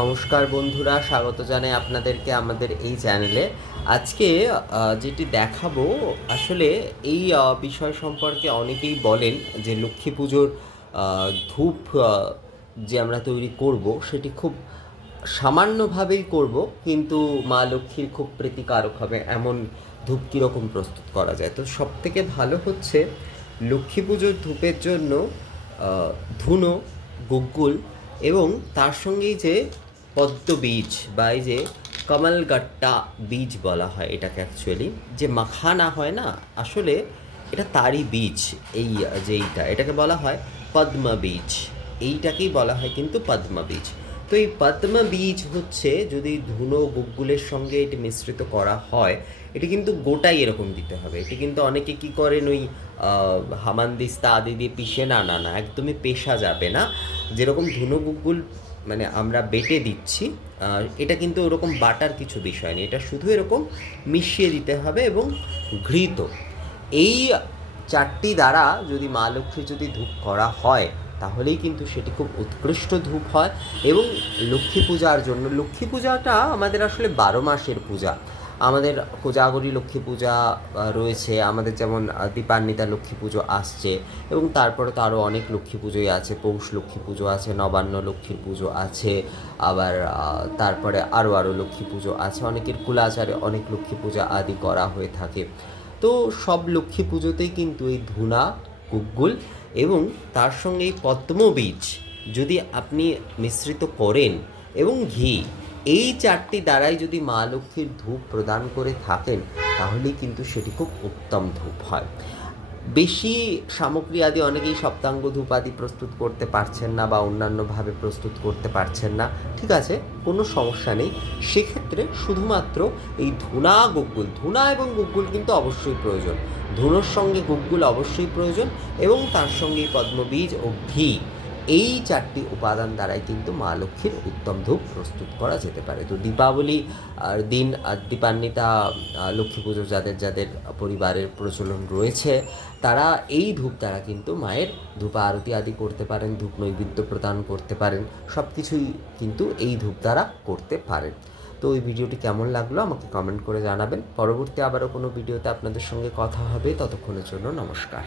নমস্কার বন্ধুরা, স্বাগত জানাই আপনাদেরকে আমাদের এই চ্যানেলে। আজকে যেটি দেখাবো, আসলে এই বিষয় সম্পর্কে অনেকেই বলেন যে লক্ষ্মী পুজোর ধূপ যে আমরা তৈরি করব সেটি খুব সামান্যভাবেই করব, কিন্তু মা লক্ষ্মীর খুব প্রীতিকারক হবে এমন ধূপ কীরকম প্রস্তুত করা যায়। তো সবথেকে ভালো হচ্ছে লক্ষ্মী পুজোর ধূপের জন্য ধুনো, গুগ্গুল এবং তার সঙ্গেই যে পদ্ম বীজ বা এই যে কমলগাট্টা বীজ বলা হয় এটাকে, অ্যাকচুয়ালি যে মাখানা হয় না, আসলে এটা তারই বীজ। এই এটাকে বলা হয় পদ্ম বীজ, এইটাকেই বলা হয় কিন্তু পদ্ম বীজ। তো এই পদ্ম বীজ হচ্ছে, যদি ধুনো গুগ্গুলের সঙ্গে এটি মিশ্রিত করা হয়, এটি কিন্তু গোটাই এরকম দিতে হবে। এটি কিন্তু অনেকে কি করেন, ওই হামানদিস্তা আদি দিয়ে পিষে, না না না, একদমই পেশা যাবে না। যেরকম ধুনো গুগ্গুল মানে আমরা বেটে দিচ্ছি, এটা কিন্তু ওরকম বাটার কিছু বিষয় নেই, এটা শুধু এরকম মিশিয়ে দিতে হবে। এবং ঘৃত, এই চারটি দ্বারা যদি মা লক্ষ্মীর যদি ধূপ করা হয়, তাহলেই কিন্তু সেটি খুব উৎকৃষ্ট ধূপ হয়। এবং লক্ষ্মী পূজার জন্য, লক্ষ্মী পূজাটা আমাদের আসলে 12 মাসের পূজা। আমাদের কোজাগরী লক্ষ্মী পূজা রয়েছে, আমাদের যেমন দীপান্বিতা লক্ষ্মী পুজো আসছে, এবং তারপরে তো আরও অনেক লক্ষ্মী পুজোই আছে। পৌষ লক্ষ্মী পুজো আছে, নবান্ন লক্ষ্মীর পুজো আছে, আবার তারপরে আরও লক্ষ্মী পুজো আছে। অনেকের কুলাচারে অনেক লক্ষ্মী পূজা আদি করা হয়ে থাকে। তো সব লক্ষ্মী পুজোতেই কিন্তু এই ধুনা, গুগ্গুল এবং তার সঙ্গে এই পদ্মবীজ যদি আপনি মিশ্রিত করেন, এবং ঘি, এই চারটি দ্বারাই যদি মা লক্ষ্মীর ধূপ প্রদান করে থাকেন, তাহলেই কিন্তু সেটি খুব উত্তম ধূপ হয়। বেশি সামগ্রী আদি অনেকেই সপ্তাঙ্গ ধূপ আদি প্রস্তুত করতে পারছেন না, বা অন্যান্যভাবে প্রস্তুত করতে পারছেন না, ঠিক আছে, কোনো সমস্যা নেই। সেক্ষেত্রে শুধুমাত্র এই ধুনা এবং গুগ্গুল কিন্তু অবশ্যই প্রয়োজন। ধুনোর সঙ্গে গুগ্গুল অবশ্যই প্রয়োজন, এবং তার সঙ্গে পদ্মবীজ ও ঘি, এই চারটি উপাদান দ্বারাই কিন্তু মা লক্ষ্মীর উত্তম ধূপ প্রস্তুত করা যেতে পারে। তো দীপাবলি দিন দীপান্বিতা লক্ষ্মী পুজো যাদের যাদের পরিবারের প্রচলন রয়েছে, তারা এই ধূপ দ্বারা কিন্তু মায়ের ধূপা আরতি আদি করতে পারেন, ধূপ নৈবেদ্য প্রদান করতে পারেন, সব কিছুই কিন্তু এই ধূপ দ্বারা করতে পারেন। তো এই ভিডিওটি কেমন লাগলো আমাকে কমেন্ট করে জানাবেন। পরবর্তী আবারও কোনো ভিডিওতে আপনাদের সঙ্গে কথা হবে, ততক্ষণের জন্য নমস্কার।